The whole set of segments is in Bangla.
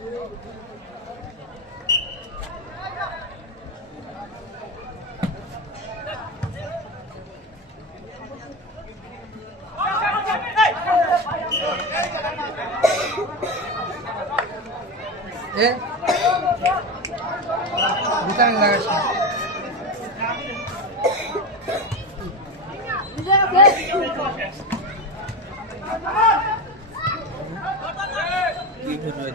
এ বিতান লাগাছে ধন্যবাদ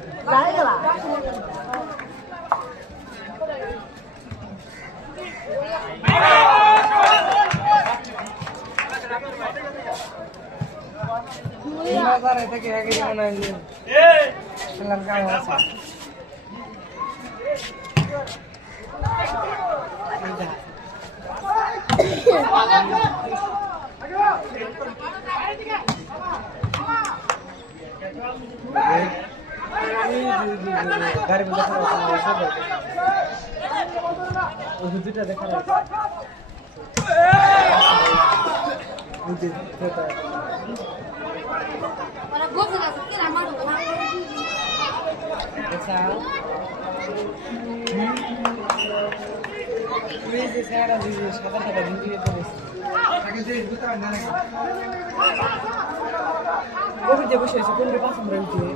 Yeah. সাদা সাদা ভিজিয়ে Vou pedir vocês, eu vou levar essa branquinha.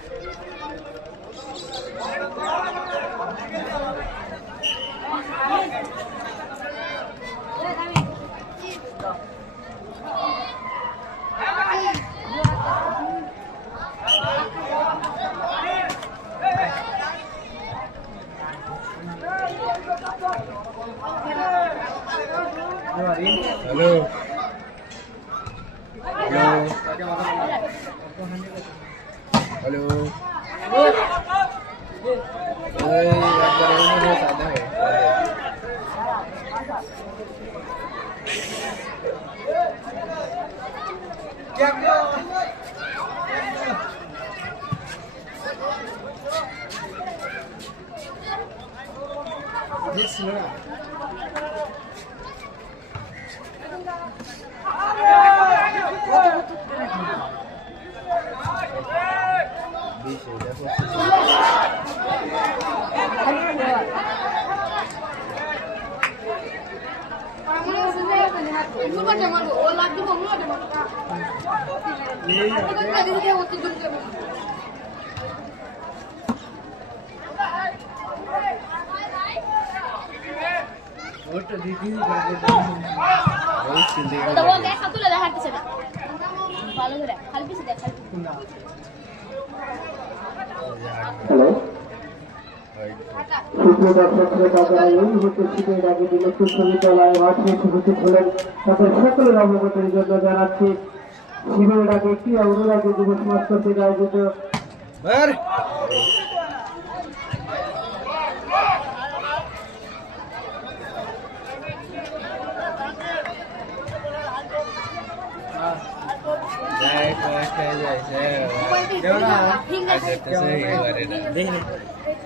ওটা তুলে দেখ অবগতির জন্য জানাচ্ছি শিবিরের আগে একটি অনুরাগী দিবস মাস কর্তৃক আয়োজিত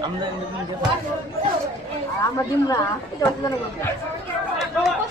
আমরা আমরা দিমরা এটা হচ্ছে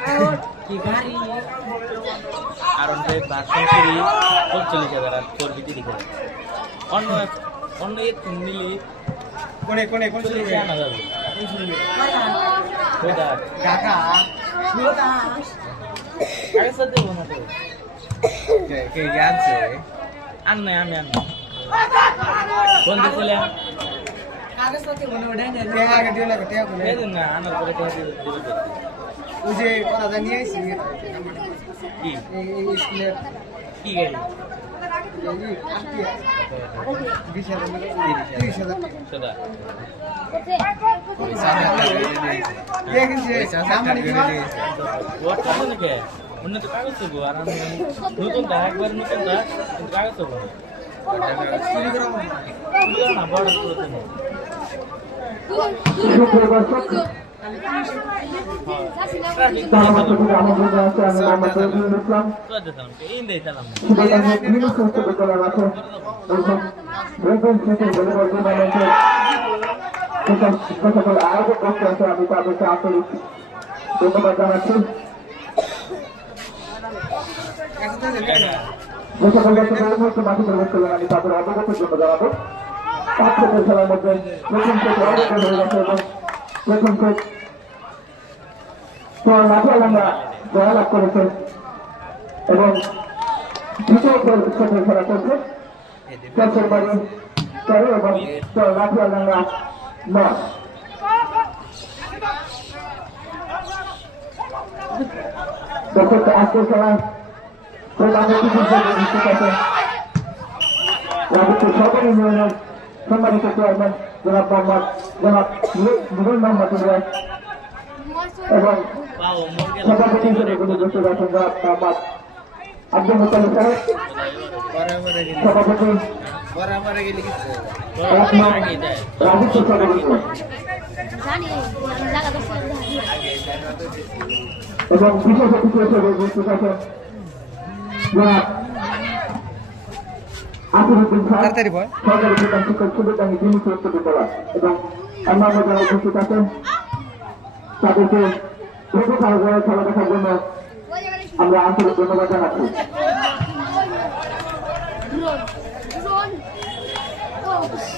আরে বাইরে আলে দাদা কি গাড়ি আর ওই বাসন করি। পঁয়তাল্লিশ হাজার আর তোর বিটি দিকে অন্য অন্য এর মিলি কোনে কোনে কোন চল্লিশ আনা যাবে। ওইটা কাকা? আগে সাথে দেবো না তো কে কে জানছে আন নাই আমি আন বন্ধু ছিল টেহা আগে দিও না টেহা কোনে এই দিন না আনার পরে দিবে দিবে। ওই যে কথা জানিয়ে আইছি কি স্কুলের কি গাড়ি এই আত্মীয় বিশ হাজার তিরিশ হাজার সোদা কে কিনছে দাম মানে কি হয়? ওর কাছে নাকি অন্য তো কাগজ দেবো আর নতুন তা একবার নতুন তা কিন্তু কাগজ দেবো না চুরি করা হবে না। তুইও না বড় আমি তাদেরকে আন্তরিক ধন্যবাদ জানাচ্ছি আমি তাদের অবগতির জন্য জানাব পাঁচ খেলার মধ্যে প্রথম সেট অবগত হয়ে গেছে প্রথম তোমার মাঠে আমরা জয়লাভ করেছে এবং দ্বিতীয় খেলা চলছে চলছে বাড়ি তেরো এবং লাঠিয়ালাঙ্গা নয় দর্শক আজকের খেলায় রাজত্ব সম্মানিত চেয়ারম্যান জনাব এবং এবং বিশেষ তাড়াতাড়ি বল সরকারি বিজ্ঞান শিক্ষক সুবিধাঙ্গী যিনি এবং অন্যান্য যারা উপস্থিত আছেন। তাদেরকে ভেবে খেলা খেলা দেখার জন্য আমরা আন্তরিক ধন্যবাদ জানাচ্ছি।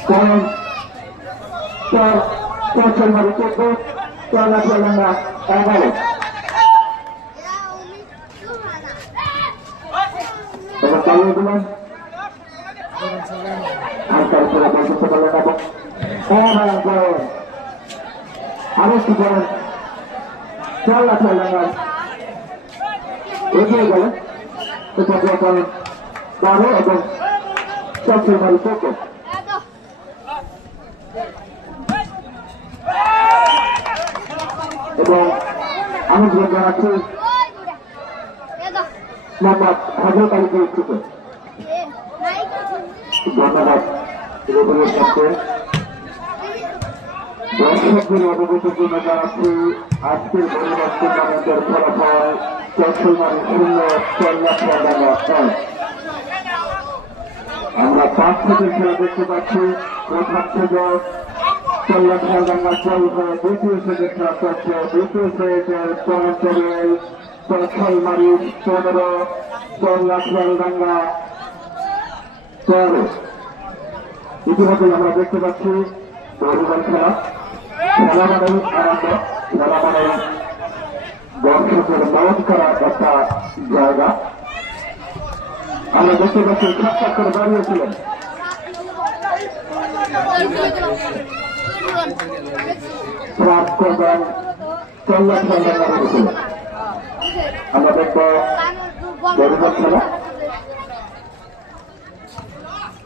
কারণ চার চার ছয় চোদ্দ চার লাখ তেলেঙ্গা এগারো। এবং চালিয়ে দিলেন। আর তারপরে বলতে পারলেন এবং অনারায়ণ করেন। লাখ তেলেঙ্গা এগিয়ে করেন বারো এবং ছয় মারি চোদ্দ এবং আমি জানাচ্ছি, মোহাম্মদ হাজার তারিখে ইচ্ছুক ধন্যবাদ। দর্শকদের অবগতির জন্য জানাচ্ছি। আজকের পরিবার টুর্নামেন্টের ফলাফল চট্টগ্রাম শূন্য চল্লাশ আমরা পাঁচ থেকে খেলা দেখতে পাচ্ছি। ওঠার থেকে চল্লা খেলডাঙ্গা চল হয়ে দ্বিতীয় সেটে খেলা চলছে। দ্বিতীয় সেটের পনেরো ছলমারি পনেরো চল্লা খেলডাঙ্গা তেরো। ইতিমধ্যে আমরা দেখতে পাচ্ছি ভলিবল খেলা। মানেই আনন্দ মানেই দর্শকের মন করা একটা জায়গা আমরা দেখতে পাচ্ছি সাক্ষাৎ করে দাঁড়িয়েছিলেন আমরা দেখব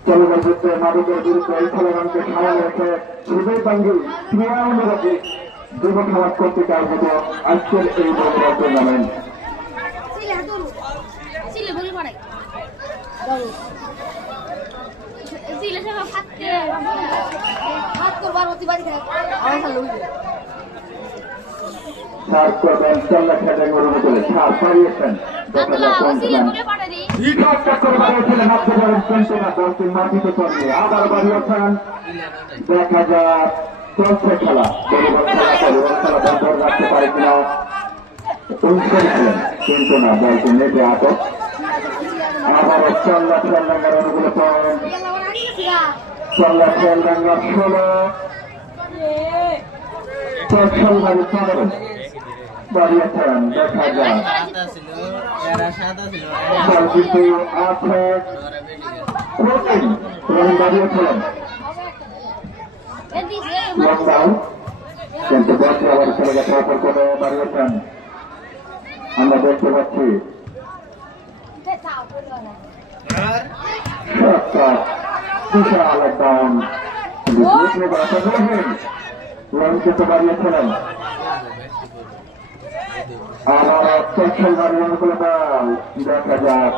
যুদ্ধে মাদকের বিরুদ্ধে এই খেলোয়াড়কে সামনে রেখে হৃদয় বাঙ্গি ক্রীড়া অনুরাগী যুব সমাজ কর্তৃক আয়োজিত আজকের এই ভলিবল টুর্নামেন্ট হাত করবার অতি বাড়ি আমার ভালো সার করবেন চল্লা খেলেন অনুমোদনে সার পারিয়েছেন দেখা আব্দুল্লাহ যাক কোন সিলে খেলেন বলে পড়াই দি বিঘাত চক্কর বাড়িয়েছিলেন আপনি বলেন কন্টেনার বলতে মাটিতে চলবে খেলা খেলা কিন্তু না বলতে নেটে আটক আবার চল্লা খেলডাঙ্গার অনুগুলো পয়েন্ট গেলা চল্লা খেলডাঙ্গার ষোলো চলমারি পনেরো বাড়িয়েছেন দেখা যায় কিন্তু আছে রহিম রহিম বাড়িয়েছিলেন লকডাউন কিন্তু বলছে আবার চলে গেছে অপর করে বাড়িয়েছেন আমরা দেখতে পাচ্ছি বিশাল রহিম বাড়িয়েছিলেন আবার সেকশন বাড়ি অনুকূল বল দেখা যাক।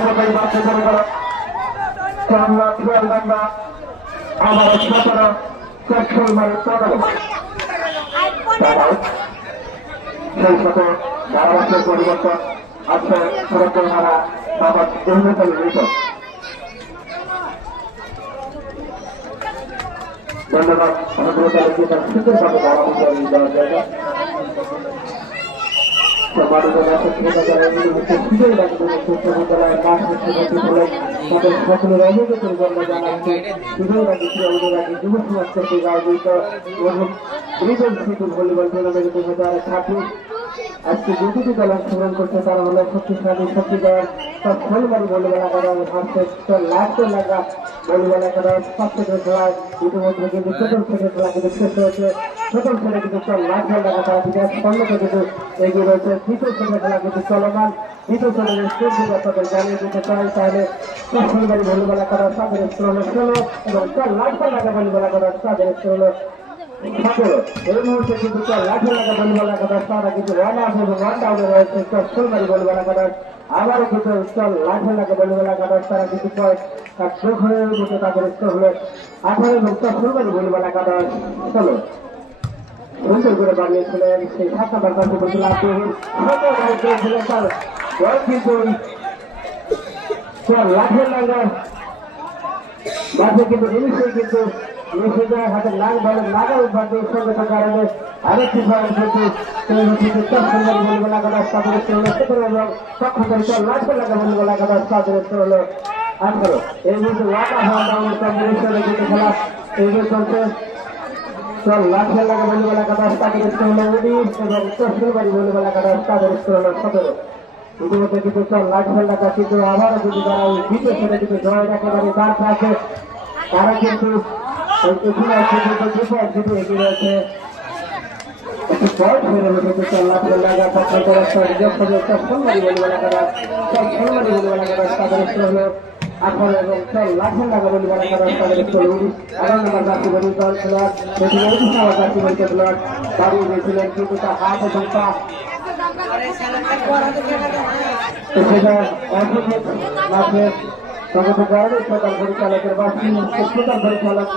কথাই বাচ্চা করে গেল। চামড়া খেয়াল পরিবর্তন আছে সরকার হারা বাবা রিপোর্ট ধন্যবাদ আমাদের তাদেরকে তার সুন্দরভাবে ধারাবাহিক দেওয়ার জায়গা সম্মানিত দর্শক শ্রোতা যারা এগুলো হচ্ছে সুযোগ লাগবে বিশ্ববিদ্যালয়ের মাঠ বিশ্ববিদ্যালয় বলে তাদের সকলের জন্য জানাচ্ছি যুব সমাজ কর্তৃক আয়োজিত এবং ভলিবল টুর্নামেন্ট দু হাজার ছাব্বিশ আজকে দুটি দল অংশগ্রহণ করছে, তারা হলো শক্তিশালী শক্তিগড় তার ফলবাড়ি ভলিবল একাদশ ভার্সেস লাস্ট লাগা ভলিবল একাদশ ফার্স্ট সেটের খেলা ইতিমধ্যে কিন্তু প্রথম সেটের খেলা কিন্তু শেষ হয়েছে। প্রথম সেটে কিন্তু লাস্ট লাগা তারা বিজয় স্বর্ণকে কিন্তু এগিয়ে রয়েছে। দ্বিতীয় সেটের খেলা কিন্তু চলমান। দ্বিতীয় সেটের স্টেট আপনাদের জানিয়ে দিতে চাই তাহলে ফলবাড়ি ভলিবল একাদশ তাদের ষোলো এবং চল লাস্ট লাগা ভলিবল একাদশ তাদের স্কোর সতেরো এই মুহূর্তে কিন্তু চল লাঠি লাগা বলিবল একাদশ তারা কিন্তু ওয়ান আপ এবং ওয়ান ডাউনে রয়েছে, চল ফুলবাড়ি বলিবল একাদশ আবারও কিন্তু চল লাঠি লাগা বলিবল একাদশ তারা কিন্তু তার চোখের মতো তাদের স্কোর হলো আঠারো এবং চল ফুলবাড়ি বলিবল একাদশ ষোলো সুন্দর করে বানিয়েছিলেন সেই সাত নাম্বার কাছে বলছিল পেয়েছিলেন তার বয়স কিন্তু চল লাগা বাসে কিন্তু কিন্তু নিষেধের হাতে লাল বলে লাগা সঙ্গে থাকার কারণে আরেকটি ফল কিন্তু সুন্দর বলবে লাগা রাস্তা করে হলো সতেরো এবং করে চার লাখ লাগা বলবে লাগা রাস্তা করে হলো আঠারো এই মুহূর্তে ওয়াকা হওয়া ডাউনের কম্বিনেশনে কিন্তু খেলা, এই যে চলছে, চল লাখ লাগা বলবে লাগা রাস্তা করে উনিশ এবং চশমুরবাড়ি বলবে লাগা রাস্তা করে সতেরো। ইতিমধ্যে কিন্তু চল লাখ লাগা কিন্তু আবারও যদি তারা ওই দ্বিতীয় সেটা কিন্তু তার কিন্তু এখানে চল লাখ লাগা পত্র করে একটা রিজার্ভ করে একটা সম্মানী বলবে লাগা সব সম্মানী বলবে লাগা তাদের হলো আঠারো এবং চল লাখ লাগা বলবে লাগা তাদের হলো উনিশ এগারো জাতি বলি দল খেলোয়াড় সেটি উনিশ নম্বর জাতি বলি খেলোয়াড় দাঁড়িয়ে গিয়েছিলেন কিন্তু তার হাত এবং পা সেটা অসুবিধ মাঝে সমস্ত পরিচালকের বা সরকার পরিচালক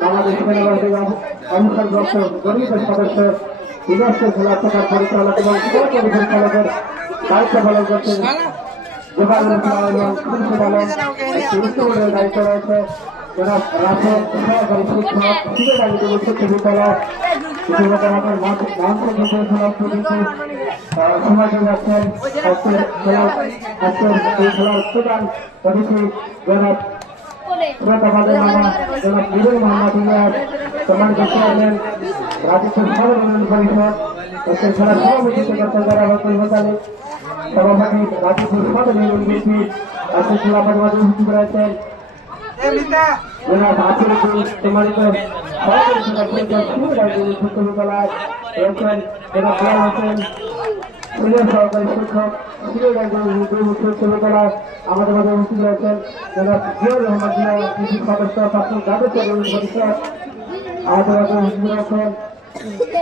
বাংলাদেশ সেনাবাহিনীর অনুষ্ঠানগ্রস্ত গরিবের সদস্য বিদেশের খেলা সরকার পরিচালক এবং পরিচালকের দায়িত্ব পালন আমাদের সম্মানিত চেয়ারম্যান রাজস্ব সর্বনিম্ন পরিষদ করছেন যারা হচ্ছেন মোতালিক সভাপতি রাজস্ব সর্বনিম্ন বিএনপি আজকের খেলা আমাদের উপস্থিত রয়েছেন। সম্মানিত সভাপতি পরিষদ বিদ্যালয় রয়েছেন সিনিয়র সহকারী শিক্ষক সিনিয়র উচ্চ বিদ্যালয় আমাদের মাঝে উপস্থিত রয়েছেন জনাব জিয়াউর রহমান জিয়া, কৃষি সদস্য প্রাথমিক দ্বাদশ শ্রেণি পরিষদ আমাদের মাঝে উপস্থিত রয়েছেন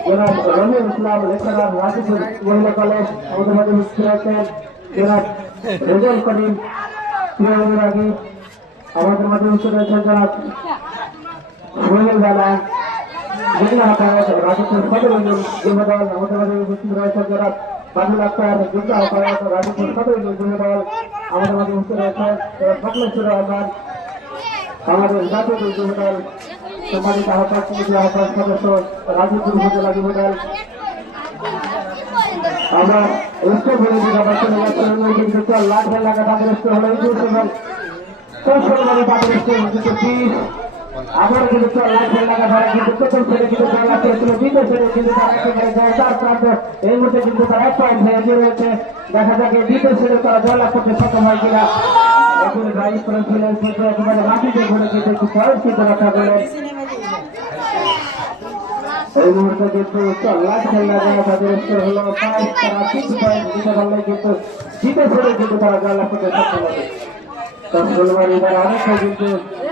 জনাব রমিউল ইসলাম লেকচারার রাজীপুর মহিলা কলেজ, আমাদের মাঝে উপস্থিত রয়েছেন জনাব রেজাল করিম, প্রিয় অনুরাগী, আমাদের মাঝে উপস্থিত রয়েছেন জনাব সোহেল আহ্বায়ক রাজস্ব সদর আমাদের মাঝে উপস্থিত রয়েছেন জনাব বাবুল আক্তার জেলা আহ্বায়ক রাজস্ব সদর ইউনিয়ন যুবদল আমাদের মাঝে উপস্থিত রয়েছেন সকলেশ্বর রহমান আমাদের জাতীয় যুবদল সম্মানিত আহ্বায়ক কমিটি আহ্বায়ক সদস্য রাজীবপুর উপজেলা যুবদল আমরা উত্তর লাখ হলো কিন্তু বিশ আবার কিন্তু লাখ এলাকা ধরা কিন্তু প্রথম ছেড়ে কিন্তু জল আসছিল দ্বিতীয় ছেড়ে কিন্তু তারা একেবারে জয় চার প্রান্ত। এই মুহূর্তে কিন্তু তারা এক পয়েন্ট হয়ে গিয়ে রয়েছে। দেখা যাক এই দ্বিতীয় ছেড়ে তারা জল লাভ করতে সক্ষম হয় কিনা। একেবারে ড্রাইভ করে ছিলেন কিন্তু একেবারে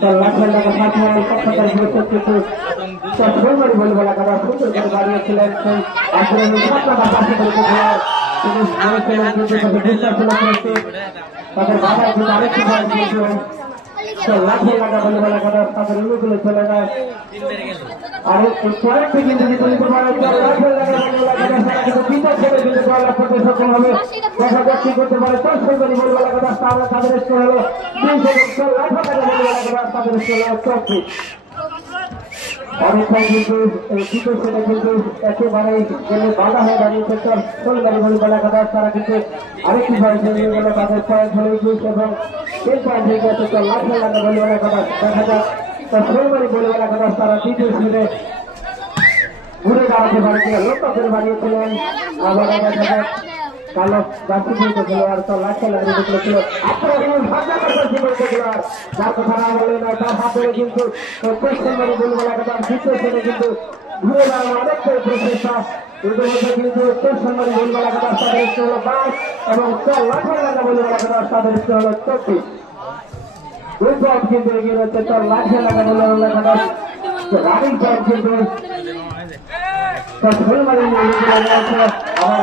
তার লাখ পাঁচবার পক্ষাতার বিরুদ্ধে কিন্তু তার কথা। সুন্দর করে দাঁড়িয়েছিলেন সেই আসলে সাত টাকা পাশে করে তাদের বাবা কিন্তু আরেকটি লাখের লাগা বলে বলা কথা তাদের অনুকূলে চলে যায় আর পারে লাগা বলে বলা তারা কিন্তু দ্বিতীয় ছেলে কিন্তু জয় করতে সক্ষম হবে দেখা যাক করতে পারে তার সৌমারি বলে বলা কথা তারা তাদের স্কোর হলো দুইশো তো লাখ দাঁড়িয়েছে তার কিন্তু আরেকটি হলে এবং হয়ে গেছে তো লাখ লাগা বলে বলা কথা দেখা যাক তো সোলবাড়ি বলে বলা কথা তারা দ্বিতীয় সেটে ঘুরে দাঁড়াতে পারে কিনা লক্ষ্য করে বানিয়েছিলেন আবার দেখা যাক কালো জার্সি পরিচিত খেলোয়াড় তো লাখ লাগবে দেখলে কিন্তু ঘুরে দাঁড়ানো অনেকটাই প্রচেষ্টা ইতিমধ্যে কিন্তু মানে বলে বলা কথা তাদের স্কোর হলো বাইশ এবং চার লাখ লাগা বলে বলা কথা হলো চব্বিশ দুই কিন্তু এগিয়ে রয়েছে চার লাখ লাগা বলে বলা রানিং পয়েন্ট কিন্তু ফুলমারি আবার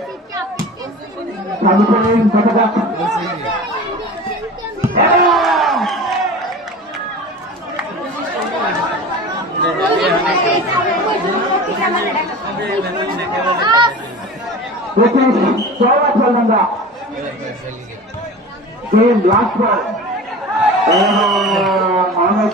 যাক পঁচিশ চৌরা খেলবেন গেম লাস্ট বল এবং অনেক